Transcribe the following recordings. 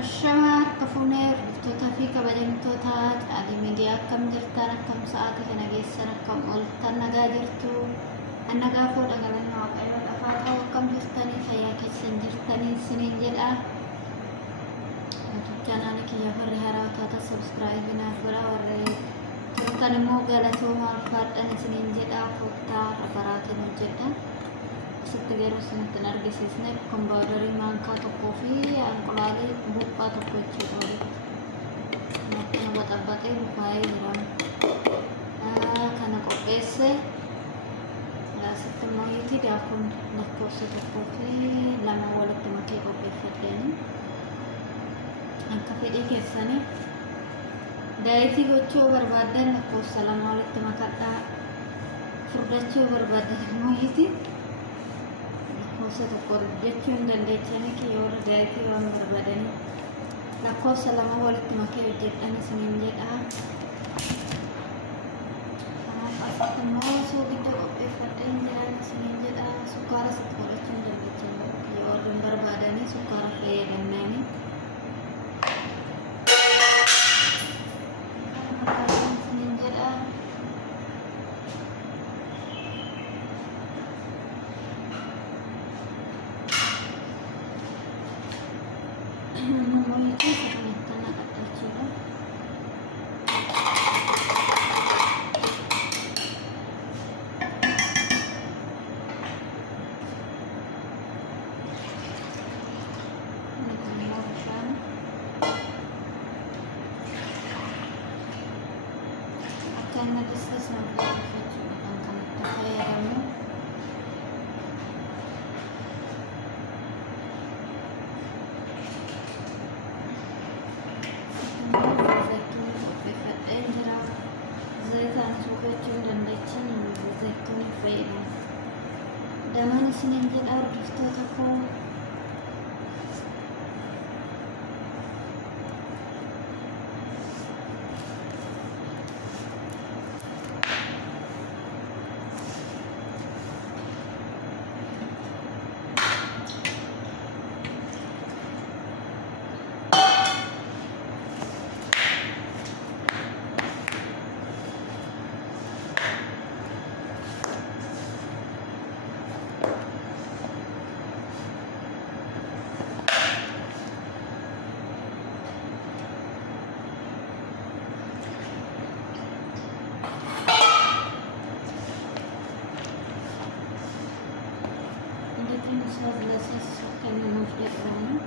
Ashama akka fuunee hordoftoota fi kabajamtoota caalii miidiyaa akkam jirtan akkam sa'aatii kana geessan akkam ooltan nagaa jirtu annagaa fuudha galanna waaqayyoon afaa ta'u akkam jirtanii fayyaa keessan jirtanii isiniin jedha chaanaali kiyya warri haaraa taata sabskraayibii naaf godhaa warri turtan immoo galatooma ulfaadhaan isiniin jedha koottaa rafaraatiin hojjedha asitti garuu isinitti argisiisne kombaadorii maankaa tokkoo fi anqulaalee buuphaa tokko jechuudha walitti akkana baxabbaxee buufaayee jiramu kana qopheesse asitti immoo yitii daakuun lakkoofsa tokkoo fi lama walitti makee qopheeffadheeni akka fedhii keessanii daayitii gochuu barbaadan lakkoofsa lama walitti makadhaa furdachuu barbaadan immoo yitii lakkoofsa tokko jechuun dandeechanii kiyyoora daayitii waan barbaadanii lakkoofsa lama walitti makee hojjedhan isiniin jedha asitti immoo soogidda qopheeffadheen jiraan isiniin jedha sukkaara sitti godhachuun dandeechan kiyyoorri barbaadanii sukkaara fayyadamnanii karena bisnis nanti akan terkayakmu zaitun befat jeruk zaitan suka dan lecin zaitun faedah daman isinin jedar duftu tako kami melihat orang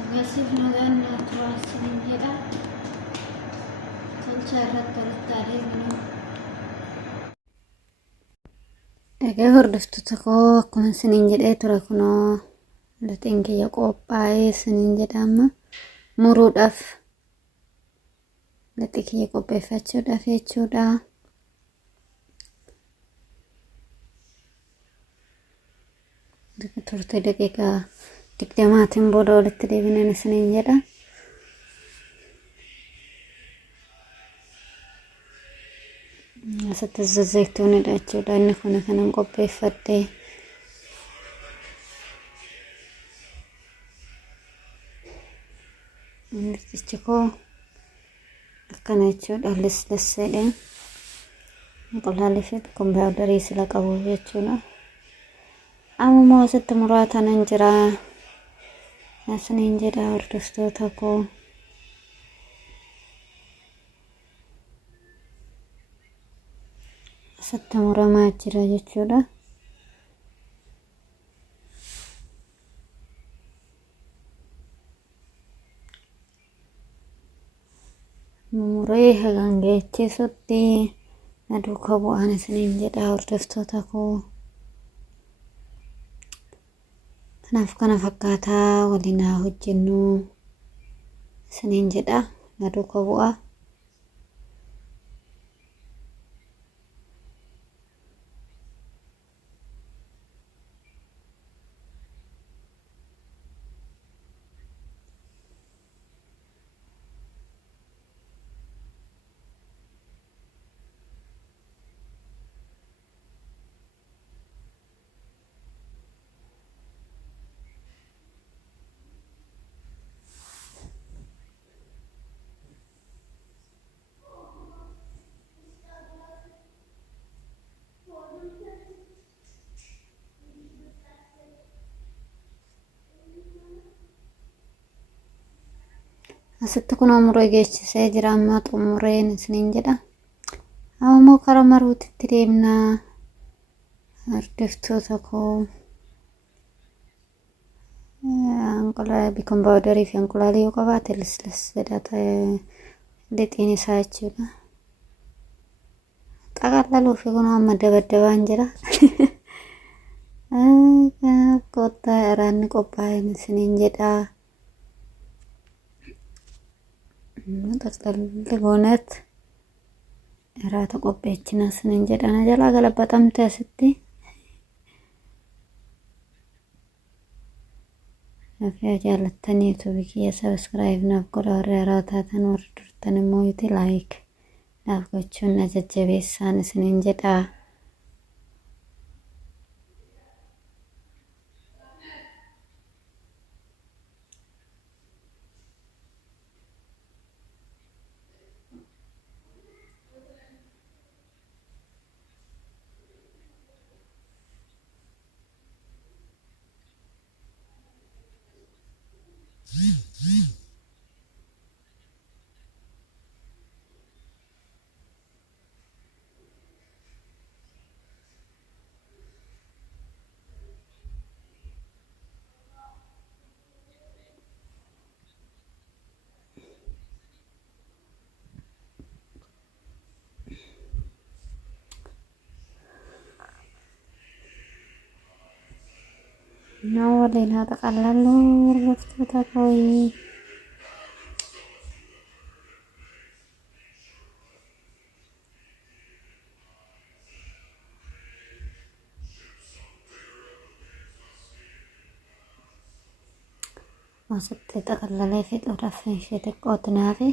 agresif nagaan natural sinin jedha tolcha irratti walitti adeemnu egaa hordoftoota koo akkuma sinin jedhee ture kunoo lateen kiyya qophaa'ee sinin jedhama muruudhaaf laxii kiyya qopheeffachuudhaaf jechuudha turte daqiiqaa digdamaatiin booda walitti deebinan isiniin jedha asitti zayituunidha jechuudha inni kun kanan qopheeffadhe indichi koo akkana jechuudha lisseedhe qolaalii fi kombaadorii sila qabu jechuudha ammoo asitti muraatanan jira isiniin jedha hordoftoota koo asitti muramaa jira jechuudha muree hagaan geechisutti na duukaa bu'aan isiniin jedha hordoftoota koo. Kanaaf kana fakkaataa waliin haa hojjennu isiniin jedha na duukaa bu'aa. Asitti kun muree geechisee jira amma xumureen isiniin jedha. Ammoo karaa maruutitti deemnaa hordoftoota koo. Anqulaa bikin baawudarii fi anqulaalii yoo qabaate lislas jedhata lixiin isaa jechuudha. Qaqallaluu fi kun amma dabaddabaan jira. Kottaa iraanni qophaa'een isiniin jedha. Xaxalli goonet iraata qopheechina isiniin jedha. Na jalaa galabbatamte asitti. Nafi jaallattanii yuutuubii kiyya sabiskiraayib naaf godhaa warri haaraa taatan warri durtan immoo yuuti laayik naaf gochuun na jajjabeessaan isiniin jedha. Nah waliin haa xaqallallu hordoftoota koo. Asitti xaqallalee fixuudhaaf ishee xiqqootti naafi.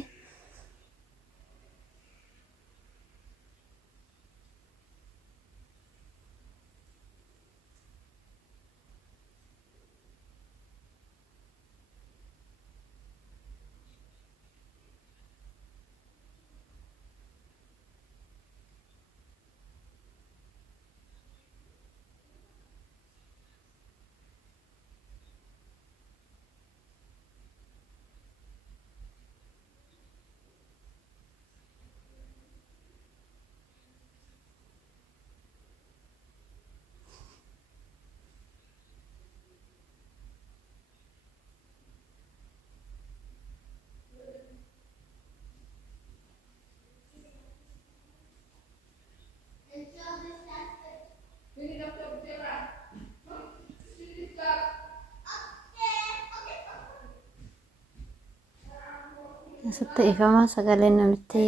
Asitti ifamaa sagaleen namitti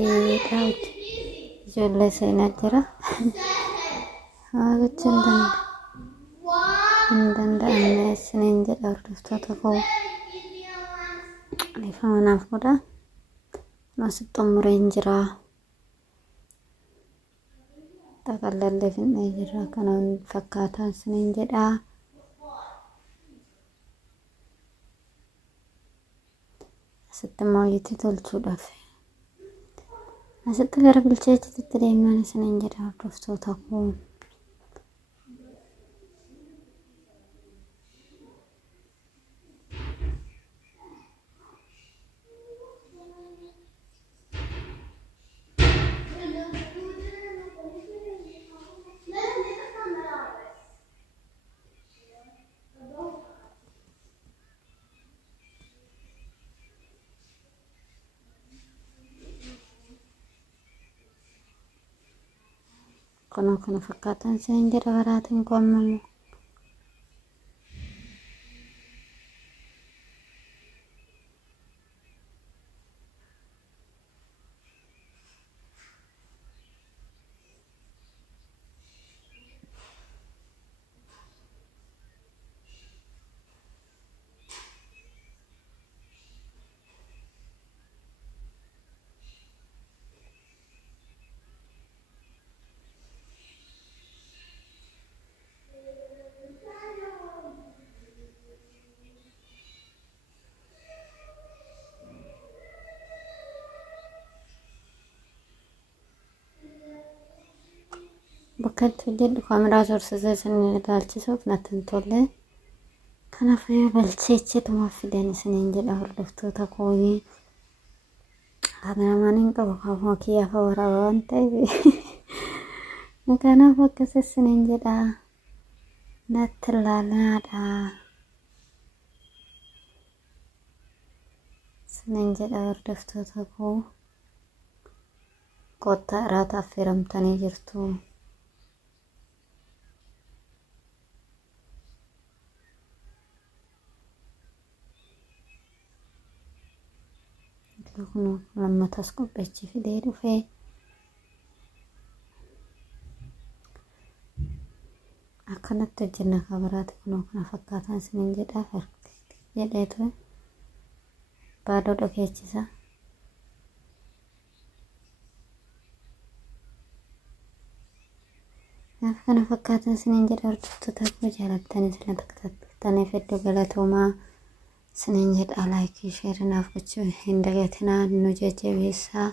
taa'utti ijoollee seenaa jira. Haa gochuun hin danda'amne isiniin jedha hordoftoota koo. Ifama naaf godha. Asitti xumureen jira. Xaqallallee fin'ee jira kanaan fakkaataa isiniin jedha. Asitti immoo itti tolchuudhaaf asitti gara bilcheetitti deemaan isiniin jedha hordoftoota koo. Kana fakkaatan isiniin jedha baraatiin qoommamu. Bakkalatti hojjedhu kaameraa soorsiisee isiniin ilaalchisuuf natti hin tolle. Kanaafuu balcheechituma fideen isiniin jedha hordoftoota kooyii. Kaameraamaaniin qabu kaafuma kiyyaaf waraaba waan ta'eef. Kanaaf akkas isiniin jedha. Natti ilaalaadha. Isiniin jedha hordoftoota koo. Kottaa irraa affeeramtanii jirtu. Kun lammatas qopheechi fidee dhufee akkanatti hojjenna kabaraati kun kana fakkaataan isiniin jedhaa jedheetu baadoo dhageechisa. Kana fakkaataan isiniin jedha hordoftoota koo jaalattanii sila takkaataniif hedduu galatoomaa. Isiniin jedha laayikii sheerinaaf gochuu hin dagatinaa nu jajjabeessaa.